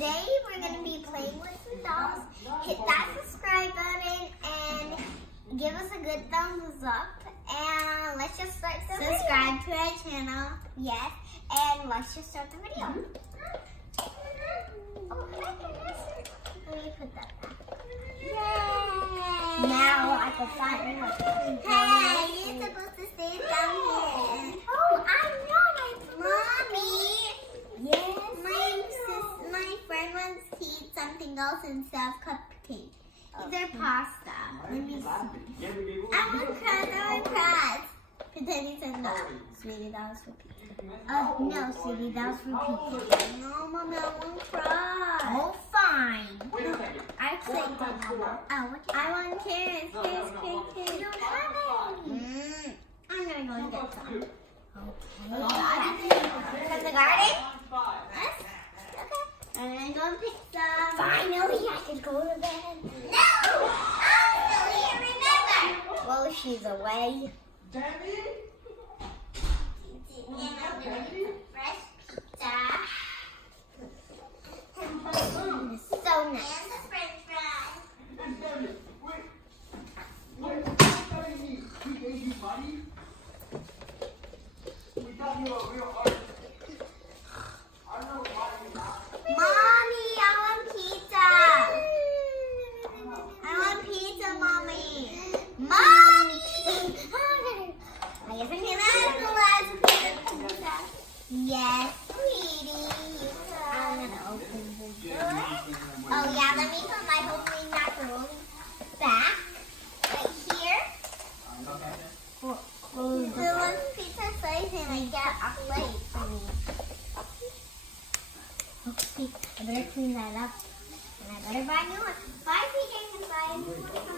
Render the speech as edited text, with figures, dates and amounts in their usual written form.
today we're going to be playing with some dolls. Hit that subscribe button and give us a good thumbs up. And let's just start the video. Subscribe to our channel. Yes. And let's just start the video. Oh my goodness. Let me put that back. Yay! Now I can find what. Hey, you're supposed to stay down here. Oh, I know. Mommy. Yes. My friend wants to eat something else instead of cupcake. Either pasta. Let me see. I want crust. Pretending to no. Sweetie, that was for pizza. No, sweetie, that was for pizza. No, Mommy, I want crust. Oh, fine. I said that, Mama. I want carrots. You don't have any. I'm going to go and get some. Okay. From the garden? Yes? Okay. I'm going to go and pick some. Finally, I can go to bed. No! I'm still here, remember? Well, she's away. Daddy? And I'm going to get fresh pizza. It's so nice. And the french fries. Daddy, wait. What Daddy need? We gave you money? We thought you were a real artist. I know why you're not. Mommy, I want pizza. I want pizza, Mommy. Mommy! I guess I'm gonna have the last pizza. Yes, sweetie. I'm gonna open the door. Oh yeah, let me put my homemade macaroni back right here. So once pizza slice and I get a plate for me. Okay, I better clean that up. And I better buy new one. Bye, PJ and bye.